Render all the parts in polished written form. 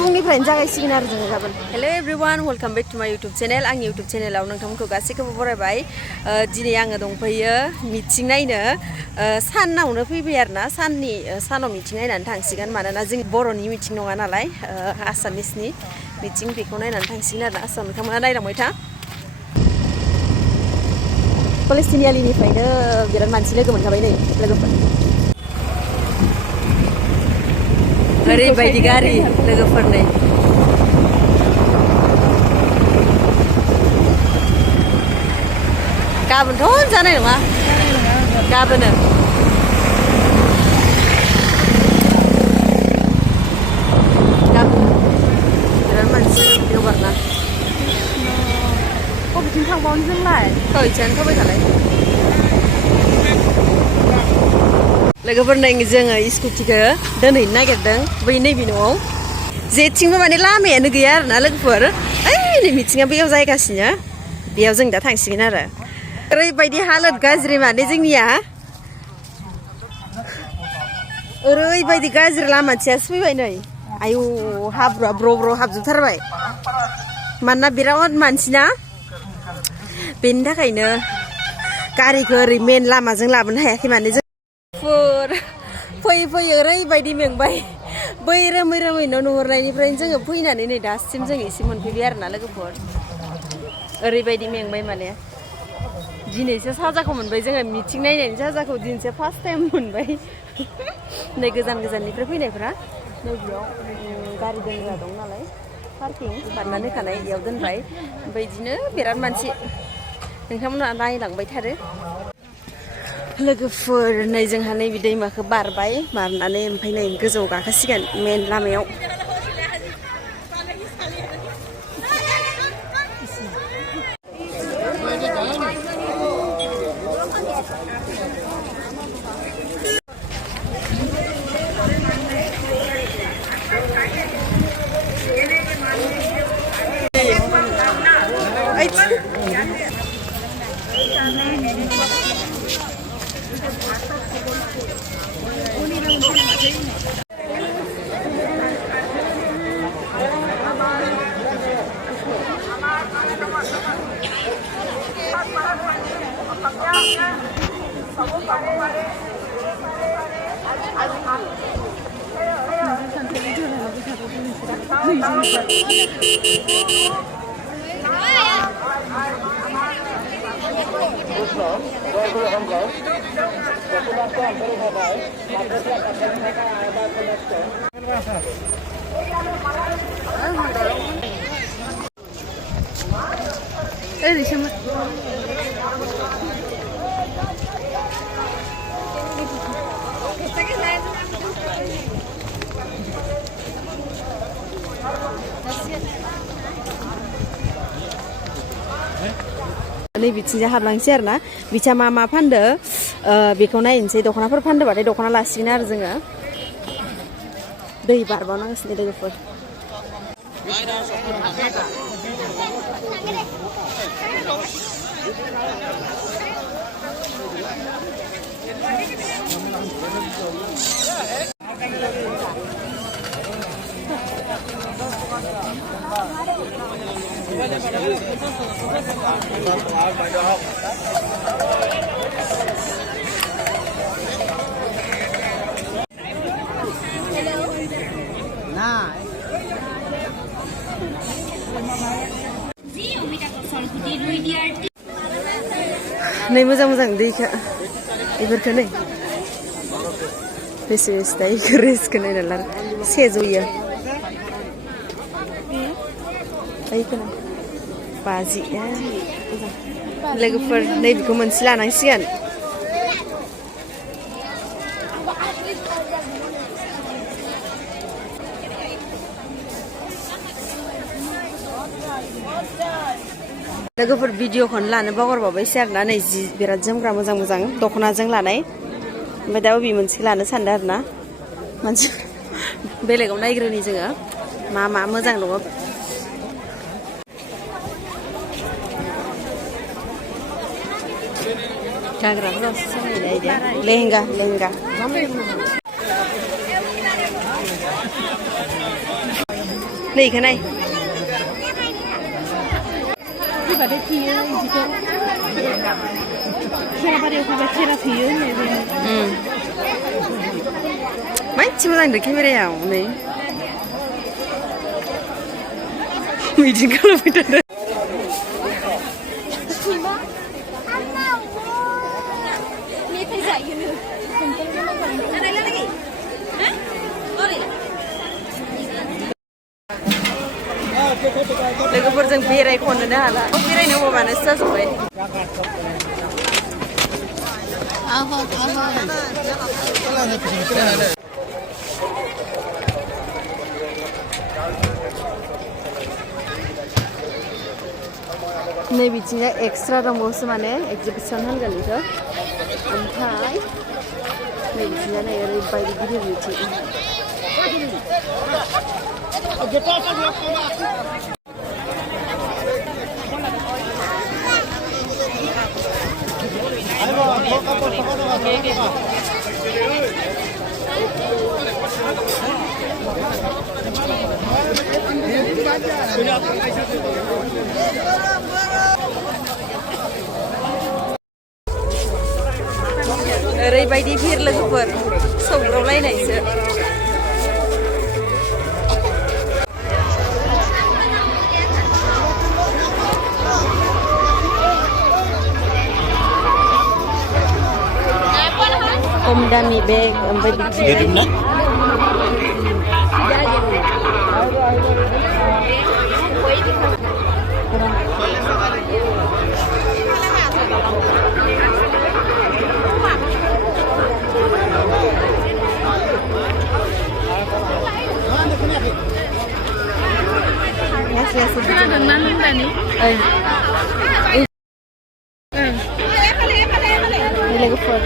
फुंनिफ्रायनो जागायसिगोन आरो जोङो गाबोन। हेल' एभ्रिवान, वेलकाम बेक टु माय इउटुब चेनेल। आंनि इउटुब चेनेलाव नोंथांमोनखौ गासैखौबो बरायबाय। दिनै आङो दंफैयो मिटिं नायनो। सानावनो फैबाय आरोना, सानाव मिटिं नायनानै थांसिगोन। मानोना जों बर'नि मिटिं नङा नालाय, आसामिसनि मिटिं, बेखौ नायनानै थांसिगोन आरोना। आसाम नोंथांमोना नायलांबाय था। कलेज तिनिआलिनिफ्रायनो बिराद मानसि लोगो मोनखाबाय नै लोगोफोर। ओरैबायदि गारि लोगोफोरनि गाबोनथ' जानाय नङा, गाबोनो बिराद मानसि एवगारना बबेथिं थांबावनो जोंलाय इथिंनो थाबाय थालाय लोगोफोर। नै जोङो स्कुटिखौ दोनहैनो नागिरदों बै नैबे न'आव। जेथिंबो माने लामायानो गैया आरोना लोगोफोर। नै मिथिङा बेयाव जायगासिनो, बेयाव जों दा थांसिगोन आरो। ओरैबायदि हालोद गाज्रि माने जोंनिया, ओरैबायदि गाज्रि लामाथियासो फैबाय नै। आयु हाब्रुआ ब्र' ब्र' हाबजोबथारबाय, मानोना बिराद मानसिना, बेनि थाखायनो गारिखौ ओरै मेन लामाजों लाबोनो हायाखै। माने जों फैयै फैयै ओरैबायदि मेंबाय, बै रोमै रोमै न' नुहुरनायनिफ्रायनो जोङो फैनानै नै दासिम जों एसे मोनफैबाय आरोना लोगोफोर। ओरैबायदि मेंबाय माने। दिनैसो साजाखौ मोनबाय जोङो, मिटिं नायनायनि साजाखौ दिनैसो फार्स्ट टाइम मोनबाय। नै गोजान गोजाननिफ्राय फैनायफ्रा नैबेयाव गारि दोनग्रा दं नालाय, पार्किं बानायनानै होखानाय, बेयाव दोनबाय। ओमफ्राय बिदिनो बिराद मानसि, नोंथांमोनहा नायलांबाय थारो लोगोफोर। नै जोंहा नैबे दैमाखौ बारबाय, बारनानै ओमफ्राय नै गोजौआव गाखोसिगोन मेन लामायाव। नै बिथिंजा हाबलांसै आरोना, बिथिं मा मा फानदो बेखौ नायनोसै। दख'नाफोर फानदोंबाथाय दख'ना लासिगोन आरो जोङो। दै बारबावनांसिनो लोगोफोर। नै मोजां मोजां दैखा बेफोरखौ नै बेसे बेसे दा बेखौ रेसखौ नायना ला, सेजौयो बेखौनो 50। लोगोफोर नै बेखौ मोनसे लानांसिगोन। लोगोफोर भिडिअखौनो लानो बावगारबावबायसो आरोना। नै जि बिराद जोमग्रा मोजां मोजां दख'नाजों लानाय। ओमफ्राय दा बबे मोनसे लानो सानदों आरोना। मानसि बेलेगाव नायग्रोनि जोङो। मा मा मोजां दङ गाग्राफोरावसो सोलायनाय दे लेहेंगा नै इखो नाय फैबाथाय थेयो इदिखौ खेराबारियाव फैबा खेरा थेयो होननाय मानसि मोजां नुदों केमेरायाव नै बिदि खालामबाय थादों मेथाइ जायोनो लोगोफोरजों बेरायख'नोनो हाला बेरायनो होबानोसो जाजोब्बाय नै बिथिंजाय एक्सट्रा दंबावोसो माने एक्जिबिसन होनगोन बेखौ ओमफ्राय नै बिथिंजाय नै ओरैबायदि गिदिर बिथिं ओरैबायदि भिर लोगोफोर सौग्रावलायनायसो खम दामि बेग ओमफ्राय बिदिनो खोनादोंना नों दानि लोगोफोर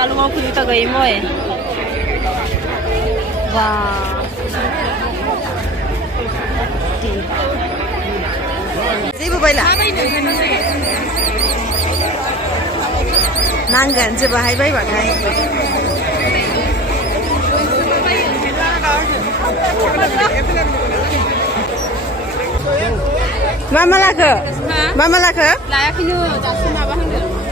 Kalau mau kita gaya mau wah Ibu baiklah nanggan coba hai baik bagai Mama laka layakinya jasin apa hendak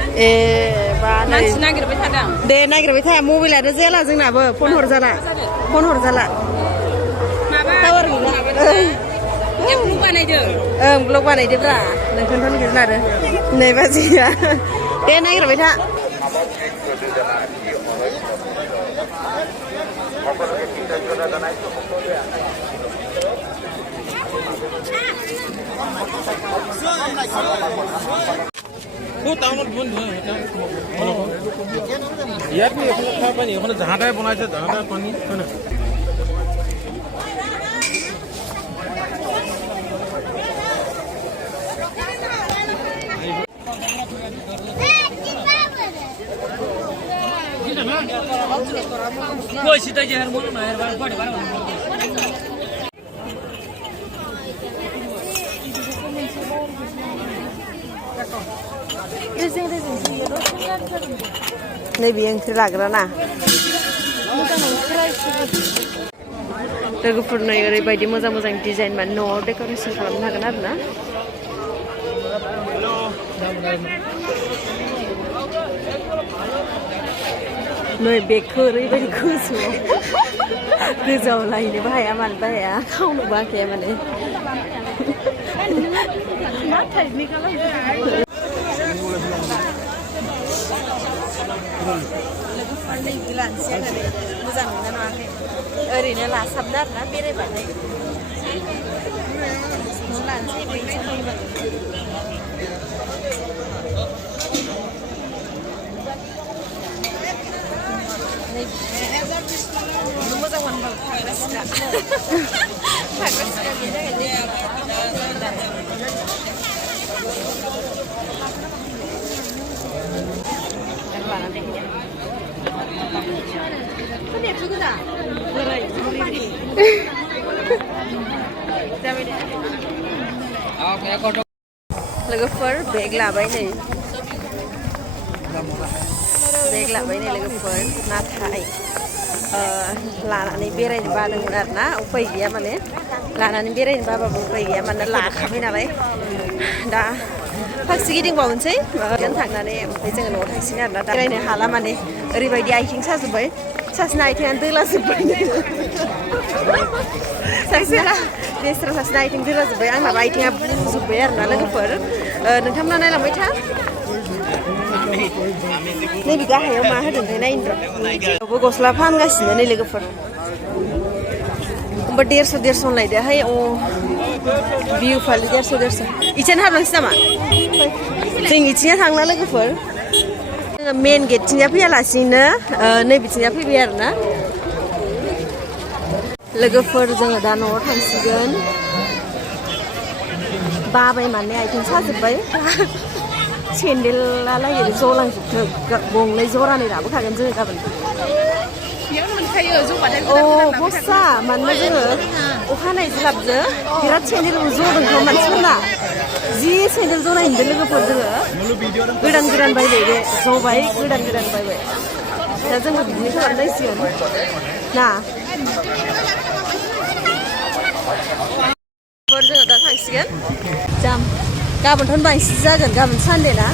मानसि नागिरबाय थादों दे नागिरबाय था मबाइलानो जाला जोंनाबो फन हरजाला माबा टावार गैला ब्लग बानायदो ब्लग बानायदोब्रा नोंखौनोथ' नुगोन आरो नै बाजिया दे नागिरबाय था টাউনত বন্ধ ইয়াত খাব পানী এখন জাহাটাই বনাইছে জাহাটাই পানী হয় না कोई सीधा जहर मोनो ना यार बड़े बड़े नैबे ओंख्रि लाग्राना लोगोफोर नै ओरैबायदि मोजां मोजां डिजाइन माने न'आव डेक'रेसन खालामनो हागोन आरो ना नै बेगखौ ओरैबायदि गोजौआव लायनोबो हाया मानोबो हाया खावनोबो हाखाया माने मोजां मोना नुवाखै ओरैनो लासाबनो आरोना बेरायबाथाय लानोसै मोजां मोनबाबो थाग्रा सिख्ला बेनि थाखायनो लानानै लोगोफोर बेग लाबाय नै लोगोफोर नाथाय लानानै बेरायनो बादोंमोन आरोना उपाय गैया माने लानानै बेरायनो बाबाबो उपाय गैया माने लाखाबाय नालाय दा फार्स्ट गिदिंबावनोसै थांनानै ओमफ्राय जोङो न'आव थांसिगोन आरोना दा बेरायनो हाला माने ओरैबायदि आथिं साजोब्बाय सासेना आथिङानो दोलाजोब्बाय सासेना देस्रा सासेना आथिं दोलाजोब्बाय आंनाबो आथिङा बुजोब्बाय आरोना लोगोफोर नोंथांमोना नायलांबाय था नैबे गाहायाव मा होदोंथाय नायनो र' गस्ला फानगासिनो नै लोगोफोर होमबा 150 लायदोहाय अ बिहु फालि 150 इथिंनो हाबलांसै नामा जों इथिंया थांला लोगोफोर जोङो मेन गेटथिंया फैयालासिनो नैबेथिंया फैबाय आरोना लोगोफोर जोङो दा न'आव थांसिगोन बाबाय माने आथिं साजोब्बाय सेन्देलालाय जलांजोबथों गंनै जरानै लाबोखागोन जोङो गाबोन अ बस्सा मानोना जोङो अखानायै जिलाबजों बिराद सेन्देल जदोंथ' मानसिफोरना जि सेन्देल जनाय नुदों लोगोफोर जोङो गोदान बायबाय बे जबाय गोदान बायबाय दा जोंबो बिदिनो खालामनांसिगोन ना जोङो दा थांसिगोन गाबोनथ' बांसिन जागोन गाबोन सानदे ना